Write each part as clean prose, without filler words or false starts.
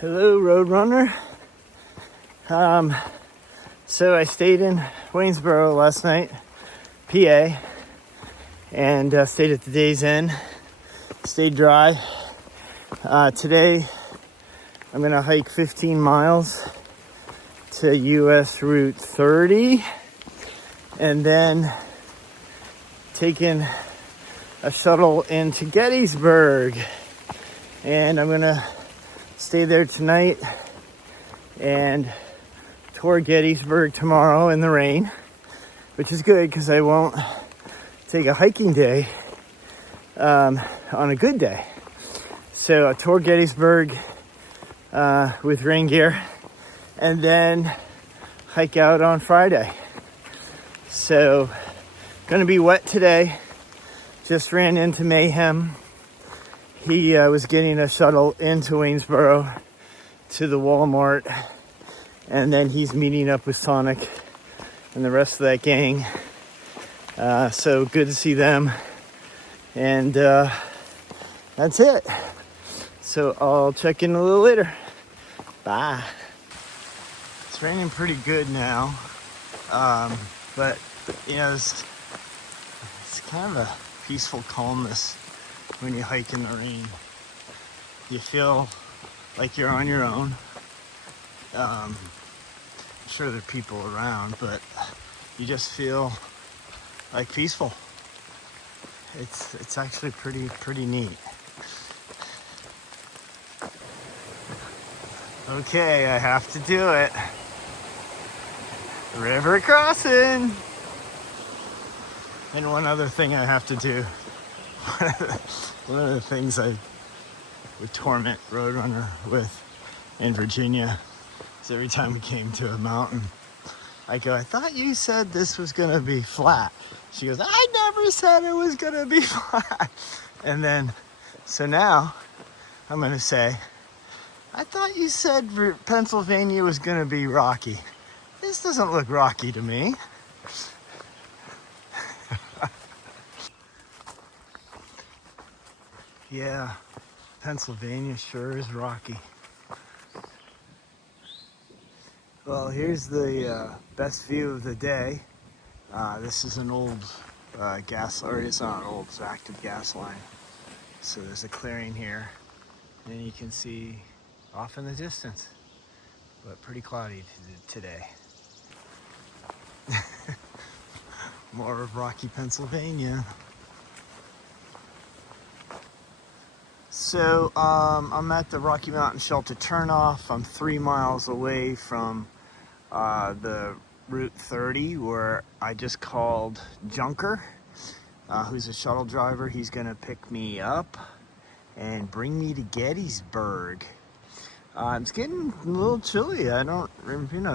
Hello, Roadrunner. So I stayed in Waynesboro last night, PA, and stayed at the Days Inn. Stayed dry. Today, I'm gonna hike 15 miles to US Route 30, and then taking a shuttle into Gettysburg. And I'm gonna stay there tonight and tour Gettysburg tomorrow in the rain, which is good because I won't take a hiking day on a good day. So I tour Gettysburg with rain gear and then hike out on Friday. So gonna be wet today. Just ran into Mayhem. He was getting a shuttle into Waynesboro to the Walmart, and then he's meeting up with Sonic and the rest of that gang. So good to see them. And that's it. So I'll check in a little later. Bye. It's raining pretty good now. But you know, it's kind of a peaceful calmness when you hike in the rain. You feel like you're on your own. I'm sure there are people around, but you just feel like peaceful. It's actually pretty neat. Okay, I have to do it. River Crossin. And one other thing I have to do. One of the things I would torment Roadrunner with in Virginia is every time we came to a mountain, I go, I thought you said this was gonna be flat. She goes, I never said it was gonna be flat. And then, so now I'm gonna say, I thought you said Pennsylvania was gonna be rocky. This doesn't look rocky to me. Yeah, Pennsylvania sure is rocky. Well, here's the best view of the day. This is an old gas, or it's not old, it's active gas line. So there's a clearing here, and you can see off in the distance, but pretty cloudy today. More of rocky Pennsylvania. So I'm at the Rocky Mountain Shelter turnoff. I'm 3 miles away from the Route 30, where I just called Junker, who's a shuttle driver. He's gonna pick me up and bring me to Gettysburg. It's getting a little chilly. I don't,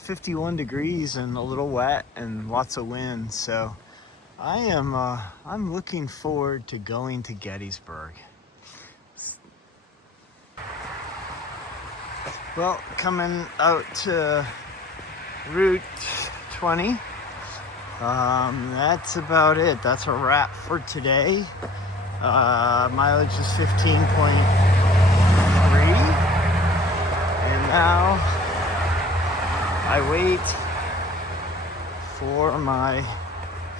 51 degrees and a little wet and lots of wind. So I'm looking forward to going to Gettysburg. Well, coming out to Route 20, that's about it. That's a wrap for today. Mileage is 15.3, and now I wait for my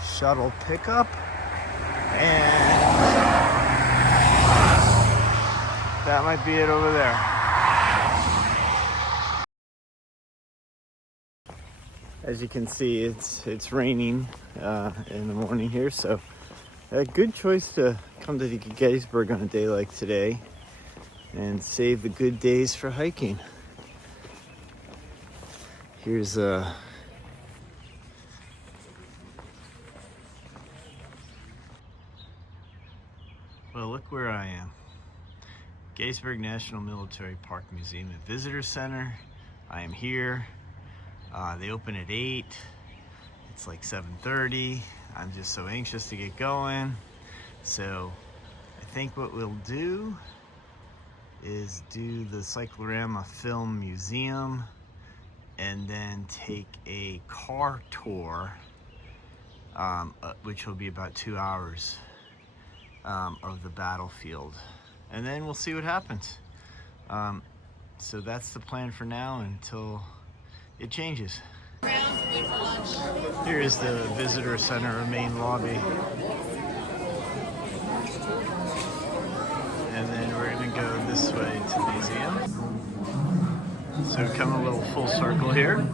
shuttle pickup, and that might be it over there. As you can see, it's raining in the morning here, so a good choice to come to Gettysburg on a day like today and save the good days for hiking. Here's well, look where I am. Gettysburg National Military Park Museum and Visitor Center. I am here. They open at 8. It's like 7:30. I'm just so anxious to get going. So I think what we'll do is do the Cyclorama Film Museum and then take a car tour, which will be about 2 hours of the battlefield. And then we'll see what happens. So that's the plan for now until it changes. Here is the visitor center main lobby. And then we're gonna go this way to the museum. So come a little full circle here.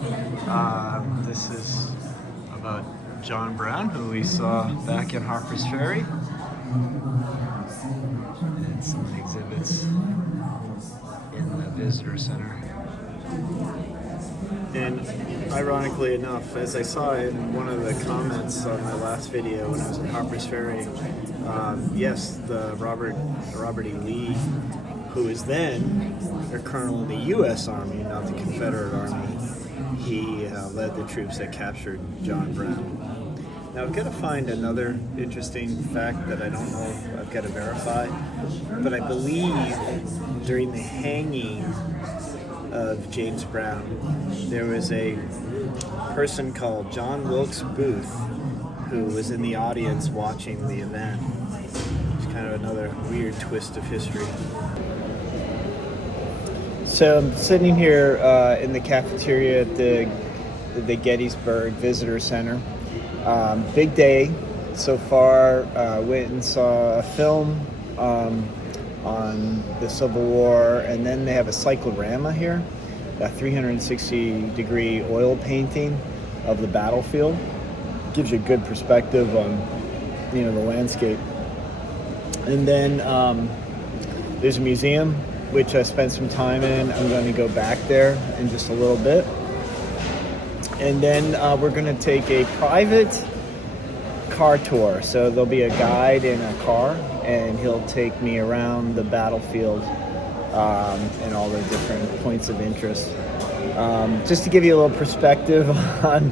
This is about John Brown, who we saw back in Harper's Ferry. And some exhibits in the visitor center. And ironically enough, as I saw in one of the comments on my last video when I was in Harper's Ferry, yes, the Robert E. Lee, who was then a colonel in the U.S. Army, not the Confederate Army, he led the troops that captured John Brown. Now I've got to find another interesting fact that I don't know if I've got to verify, but I believe during the hanging of James Brown, there was a person called John Wilkes Booth who was in the audience watching the event. It's kind of another weird twist of history. So I'm sitting here in the cafeteria at the Gettysburg Visitor Center. Big day so far. Went and saw a film on the Civil War, and then they have a cyclorama here, a 360-degree oil painting of the battlefield. Gives you a good perspective on, the landscape. And then there's a museum, which I spent some time in. I'm going to go back there in just a little bit. And then we're going to take a private car tour. So there'll be a guide in a car, and he'll take me around the battlefield and all the different points of interest. Just to give you a little perspective on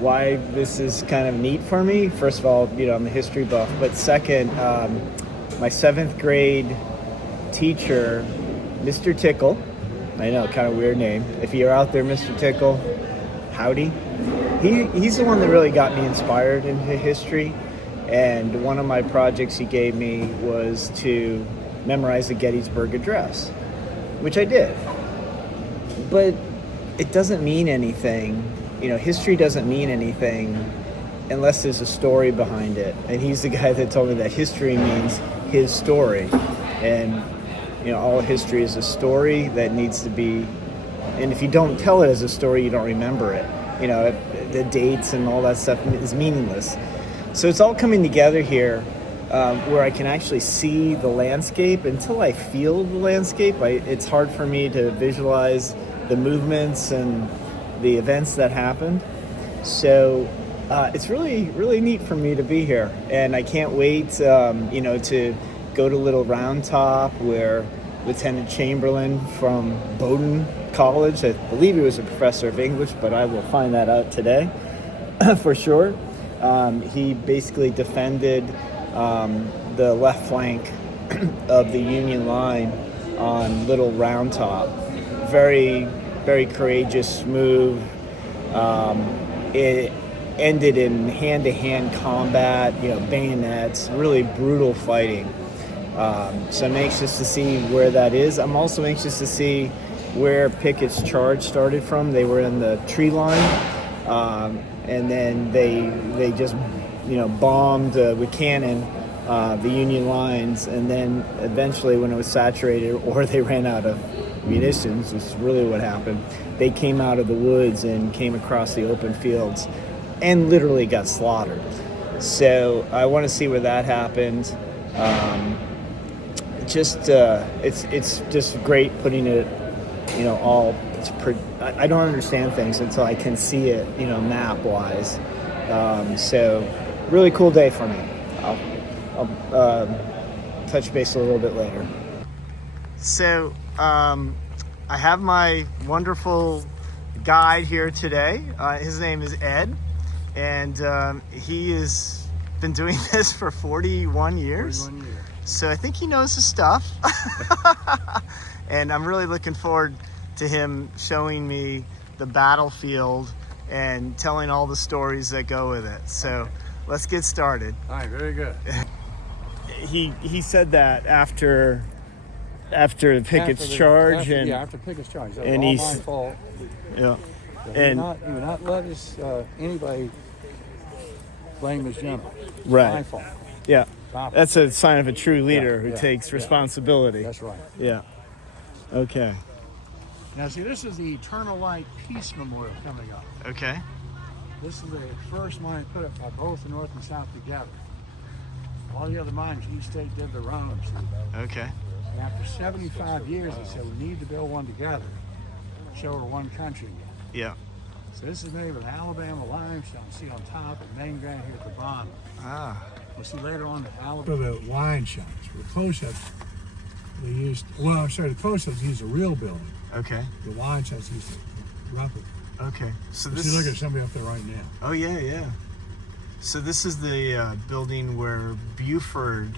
why this is kind of neat for me. First of all, I'm a history buff. But second, my 7th grade teacher, Mr. Tickle, I know, kind of weird name. If you're out there, Mr. Tickle, howdy. He's the one that really got me inspired into history, and one of my projects he gave me was to memorize the Gettysburg Address, which I did. But it doesn't mean anything. History doesn't mean anything unless there's a story behind it. And he's the guy that told me that history means his story. And, all history is a story that needs to be, and if you don't tell it as a story, you don't remember it. The dates and all that stuff is meaningless. So it's all coming together here where I can actually see the landscape. Until I feel the landscape, it's hard for me to visualize the movements and the events that happened. So it's really, really neat for me to be here. And I can't wait, to go to Little Round Top, where Lieutenant Chamberlain from Bowdoin College, I believe he was a professor of English, but I will find that out today for sure. He basically defended the left flank of the Union line on Little Round Top. Very, very courageous move. It ended in hand-to-hand combat, bayonets, really brutal fighting. So I'm anxious to see where that is. I'm also anxious to see where Pickett's charge started from. They were in the tree line, and then they just bombed with cannon the Union lines, and then eventually when it was saturated or they ran out of munitions, which is really what happened, they came out of the woods and came across the open fields and literally got slaughtered. So I want to see where that happened. It's just great putting it, all. I don't understand things until I can see it, map wise. So really cool day for me. I'll touch base a little bit later. So I have my wonderful guide here today. His name is Ed, and he has been doing this for 41 years. 41 years. So I think he knows his stuff. And I'm really looking forward to him showing me the battlefield and telling all the stories that go with it. So let's get started. All right, very good. He said that after after Pickett's charge, after Pickett's charge. That and was all my fault. Yeah, So and he would not let anybody blame his general. It's right. my fault. Yeah, Stop it. that's a sign of a true leader who takes responsibility. That's right. Yeah. Okay. Now, see, this is the Eternal Light Peace Memorial coming up. Okay. This is the first mine put up by both the North and South together. All the other mines, each state did their own. Okay. And after 75 years, they said, we need to build one together, show we're one country again. Yeah. So this is made with Alabama limestone. See on top and main granite here at the bottom. Ah. We'll see later on the Alabama. For the wine shots, for close-ups, they used, the close-ups used a real building. Okay. The wine shots used a replica. Okay. So this. Look at somebody up there right now. Oh yeah. So this is the building where Buford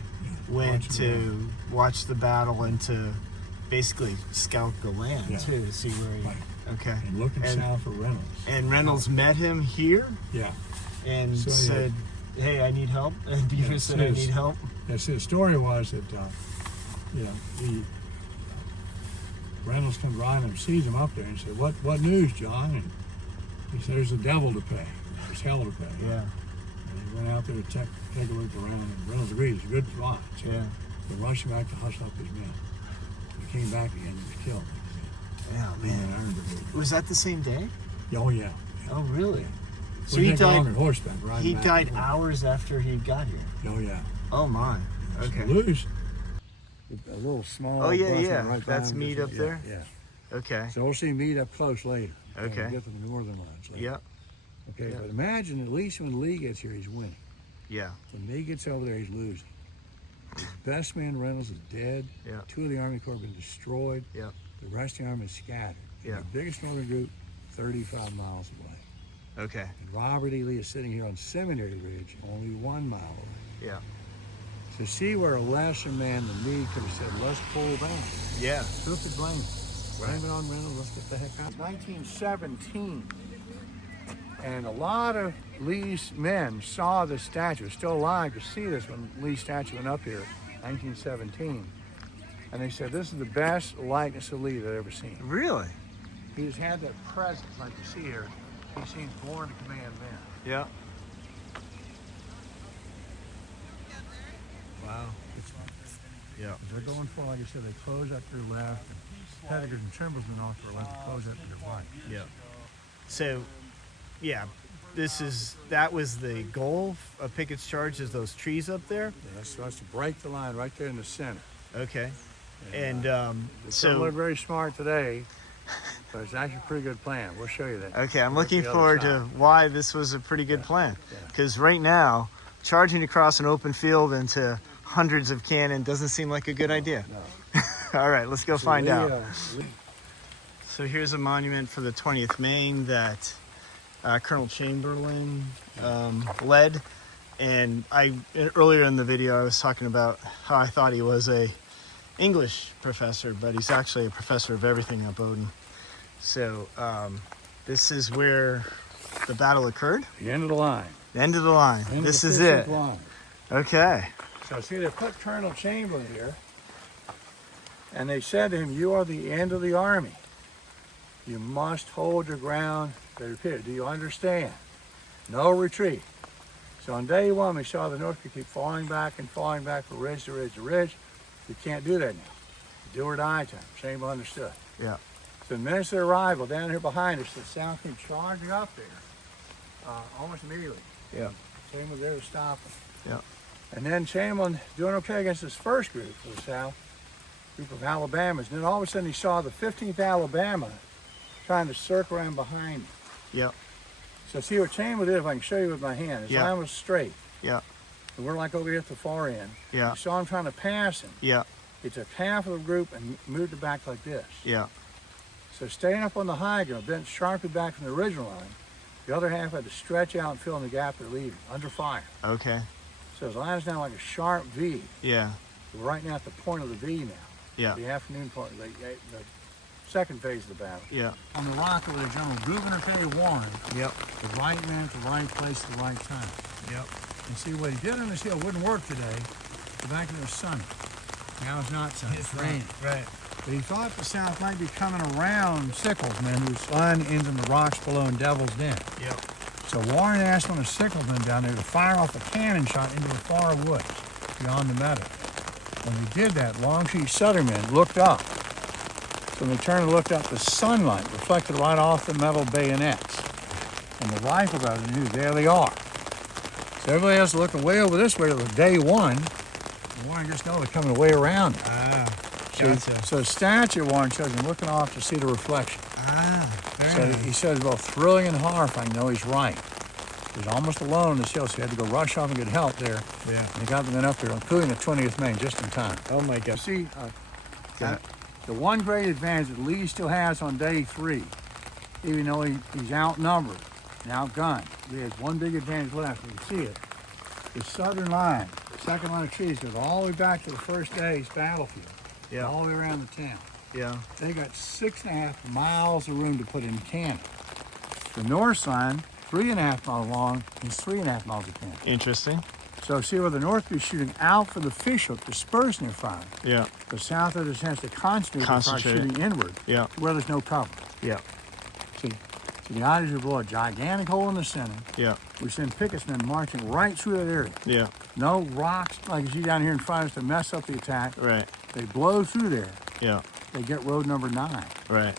went to watch the battle and to basically scout the land too, to see where he. Right. Okay. And looking south for Reynolds. And Reynolds met him here. Yeah. And said, "Hey, I need help." And Buford said, "I need help." Yes. The story was that Reynolds comes riding him, sees him up there, and said, "What news, John?" And he said, "There's a devil to pay. There's hell to pay." Yeah. And he went out there to take a look around, and Reynolds agreed it's a good spot. So they rushed him back to hush up his men. He came back again and was killed. Yeah, man. Was that the same day? Oh yeah. Oh really? So he died on horseback, right? He died hours after he got here. Oh yeah. Oh my. Okay. Lose. A little small. Oh yeah. Right, that's meat up there. Yeah. Okay. So we'll see meat up close later. Okay. We'll get to the northern ones later. Yeah. Okay, but imagine at least when Lee gets here, he's winning. Yeah. When Lee gets over there, he's losing. His best man Reynolds is dead. Yeah. 2 of the Army Corps have been destroyed. Yeah. The rest of the Army is scattered. Yeah. The biggest northern group, 35 miles away. Okay. And Robert E. Lee is sitting here on Seminary Ridge, only 1 mile away. Yeah. So see where a lesser man than me could have said, let's pull back. Yeah. Who could blame him? Blame it on Reynolds, let's get the heck out. 1917. And a lot of Lee's men saw the statue, still alive to see this when Lee's statue went up here, 1917. And they said, this is the best likeness of Lee they've ever seen. Really? He just had that presence, like you see here. He seems born to command men. Yeah. Wow. Yeah. They're going for, like I said, they close up to their left, and Pettigrew and Trimble's been off to their left, close up to their right. Yeah. So, yeah, that was the goal of Pickett's charge, is those trees up there? Yeah, that's to break the line right there in the center. Okay. And so look very smart today, but it's actually a pretty good plan. We'll show you that. Okay, I'm looking forward to why this was a pretty good plan. Because right now, charging across an open field into hundreds of cannon doesn't seem like a good idea. No. All right, let's go find out. So here's a monument for the 20th Maine that Colonel Chamberlain led. And earlier in the video, I was talking about how I thought he was a English professor, but he's actually a professor of everything at Bowdoin. So this is where the battle occurred. The end of the line. The end of the line. This is it. Line. Okay. So see, they put Colonel Chamberlain here, and they said to him, you are the end of the army. You must hold your ground. They repeated, do you understand? No retreat. So on day one, we saw the North could keep falling back from ridge to ridge to ridge. We can't do that now. Do or die time. Chamberlain understood. Yeah. So the minutes of their arrival, down here behind us, the South came charging up there almost immediately. Yeah. Chamberlain was there to stop them. Yeah. And then Chamberlain doing okay against this first group of the South, group of Alabamas. And then all of a sudden he saw the 15th Alabama trying to circle around behind him. Yeah. So see what Chamberlain did, if I can show you with my hand. His line was straight. Yeah. And we're like over here at the far end. Yeah. You saw him trying to pass him. Yeah. He took half of the group and moved it back like this. Yeah. So staying up on the high ground, bent sharply back from the original line. The other half had to stretch out and fill in the gap they're leaving, under fire. Okay. So his line is now like a sharp V. Yeah. We're right now at the point of the V now. Yeah. The afternoon part, the second phase of the battle. Yeah. On the rock over there, General Goofin K. Warren. Yep. The right man at the right place at the right time. Yep. And see, what he did on this hill wouldn't work today. The back of it was sunny. Now it's not sunny, it's raining. Right. But he thought the South might be coming around Sickleman, whose line ends in the rocks below in Devil's Den. Yep. So Warren asked one of Sickleman down there to fire off a cannon shot into the far woods beyond the meadow. When they did that, Longsheet Southern men looked up. So when they turned and looked up, the sunlight reflected right off the metal bayonets. And the rifle guys knew, there they are. So everybody else looking way over this way to the day one. Warren just know they're coming way around. Gotcha. So the statue of Warren shows him looking off to see the reflection. So Very he said it's both thrilling and horrifying. No, he's right. He was almost alone on this hill, so he had to go rush off and get help there. Yeah. And they got the men up there, including the 20th Maine, just in time. Oh my You God. see, Got it. the one great advantage that Lee still has on day 3, even though he's outnumbered and outgunned, Lee has one big advantage left. You can see it. The southern line, the second line of trees, goes all the way back to the first day's battlefield. Yeah. All the way around the town. Yeah. They got 6.5 miles of room to put in cannon. The north side, 3.5 miles long, is 3.5 miles of cannon. Interesting. So see where the north be shooting out for the fishhook, dispersing their fire. Yeah. The south has a chance to concentrate their fire shooting inward Yeah. to where there's no cover. Yeah. See, so the idea is we blow a gigantic hole in the center. Yeah. We send pickets men marching right through that area. Yeah. No rocks like you see down here in front of us to mess up the attack. Right. They blow through there. Yeah. They get road number 9. Right.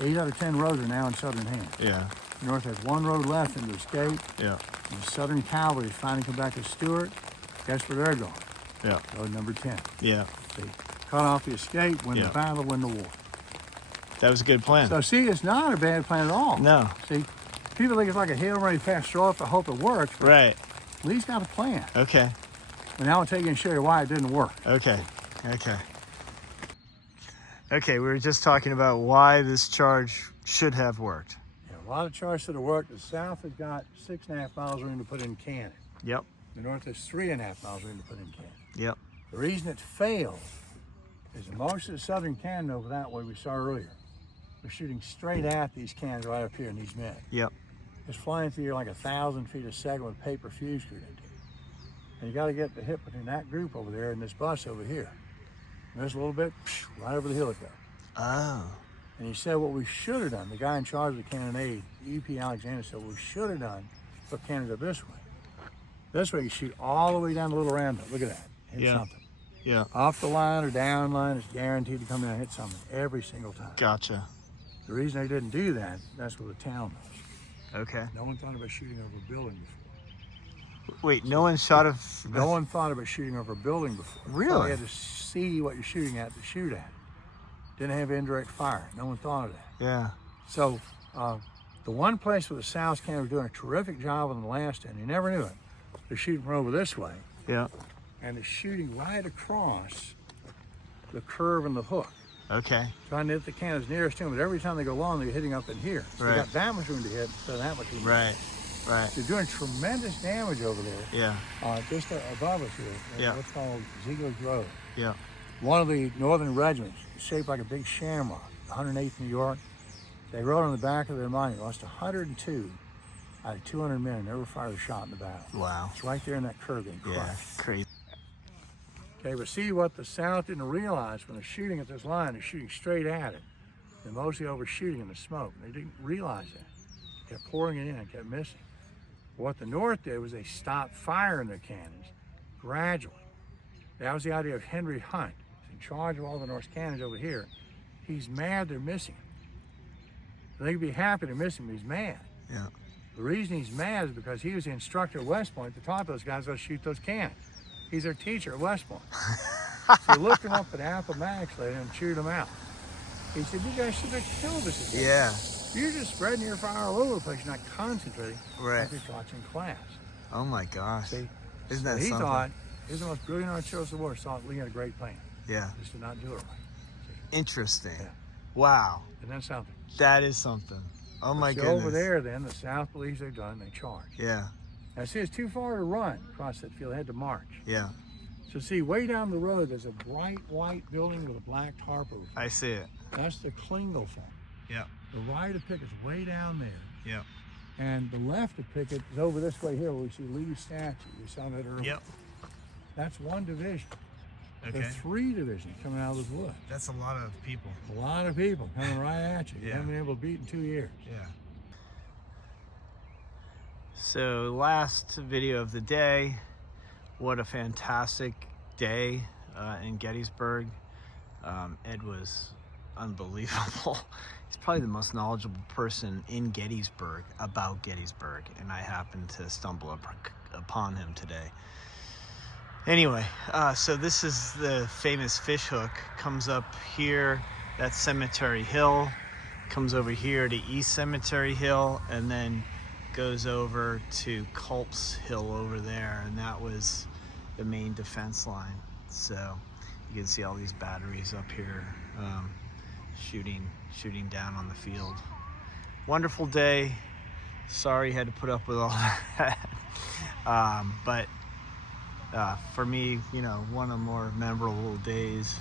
8 out of 10 roads are now in southern hands. Yeah. The north has one road left into escape. Yeah. And the southern cavalry is finally come back to Stewart. Guess where they're going? Yeah. Road number 10. Yeah. See, cut off the escape, win Yeah. the battle, win the war. That was a good plan. So see, it's not a bad plan at all. No. See, people think it's like a Hail Mary pass, throw up, I hope it works. But Right. Lee's got a plan. Okay. And now I'll take you and show you why it didn't work. Okay. Okay. Okay, we were just talking about why this charge should have worked. Yeah, a lot of charges should have worked. The south has got 6.5 miles room to put in cannon. Yep. The north has 3.5 miles room to put in cannon. Yep. The reason it failed is that most of the southern cannon over that way we saw earlier was shooting straight at these cannons right up here in these men. Yep. It's flying through here like 1,000 feet a second with paper fuse screwed into it. And you got to get the hit between that group over there and this bus over here. And there's a little bit, right over the hill it goes. Oh. And he said what we should have done, the guy in charge of the cannonade, E.P. Alexander, said what we should have done, put cannons up this way. This way you shoot all the way down the little roundabout. Look at that. Hit Yeah. something. Yeah. Up the line or down line, it's guaranteed to come in and hit something every single time. Gotcha. The reason they didn't do that, that's what the town knows. Okay. No one thought about shooting over a building before. Wait, no one shot of. No one thought about shooting over a building before. Really? You had to see what you're shooting at to shoot at. Didn't have indirect fire. No one thought of that. Yeah. So the one place where the South Canada was doing a terrific job on the last end, you never knew it. They're shooting from over this way, Yeah. and they're shooting right across the curve and the hook, Okay. trying to hit the cannons nearest to them. But every time they go long, they're hitting up in here. So Right. they got that much room to hit instead of that much room. Right. Right. They're doing tremendous damage over there. Yeah. Just above us here. Yeah. What's called Ziegler's Road. Yeah. One of the northern regiments, shaped like a big shamrock, 108th New York, they wrote on the back of their monument, lost 102 out of 200 men and never fired a shot in the battle. Wow. It's right there in that curve getting Yeah. crushed. Crazy. Okay, but see what the South didn't realize when they're shooting at this line, they're shooting straight at it. They're mostly overshooting in the smoke. They didn't realize that. They kept pouring it in and kept missing. What the North did was they stopped firing their cannons gradually. That was the idea of Henry Hunt. He's in charge of all the North's cannons over here. He's mad they're missing him. They'd be happy to miss him, but he's mad. Yeah. The reason he's mad is because he was the instructor at West Point that taught those guys how to shoot those cannons. He's their teacher at West Point. So he looked him up at Appomattox later and chewed him out. He said, you guys should have killed us again. Yeah. You're just spreading your fire all over the place. You're not concentrating. Right. You're just watching class. Oh my gosh. See? Isn't So that he something? thought, he's the most brilliant artillery war, thought Lee had a great plan. Yeah. Just did not do it right. Interesting. Yeah. Wow. And then something. That is something. Oh my So goodness. over there then, the South believes they've done, they charge. Yeah. Now see, it's too far to run across that field. They had to march. Yeah. So see, way down the road, there's a bright white building with a black tarp over it. I see it. That's the Klingel farm. Yeah. The right of Pickett's way down there. Yeah. And the left of Pickett is over this way here where we see Lee's statue. We saw that earlier. Yep. That's one division. Okay. There are 3 divisions coming out of this wood. That's a lot of people. A lot of people coming right at you. You Yeah. haven't been able to beat in 2 years. Yeah. So last video of the day, what a fantastic day in Gettysburg. Ed was unbelievable. He's probably the most knowledgeable person in Gettysburg about Gettysburg, and I happened to stumble upon him today. Anyway, so this is the famous fish hook. Comes up here, that's Cemetery Hill, comes over here to East Cemetery Hill, and then goes over to Culp's Hill over there, and that was the main defense line. So you can see all these batteries up here shooting down on the field. Wonderful day. Sorry you had to put up with all that. But for me, you know, one of the more memorable days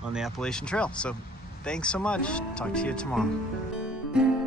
on the Appalachian Trail. So thanks so much. Talk to you tomorrow.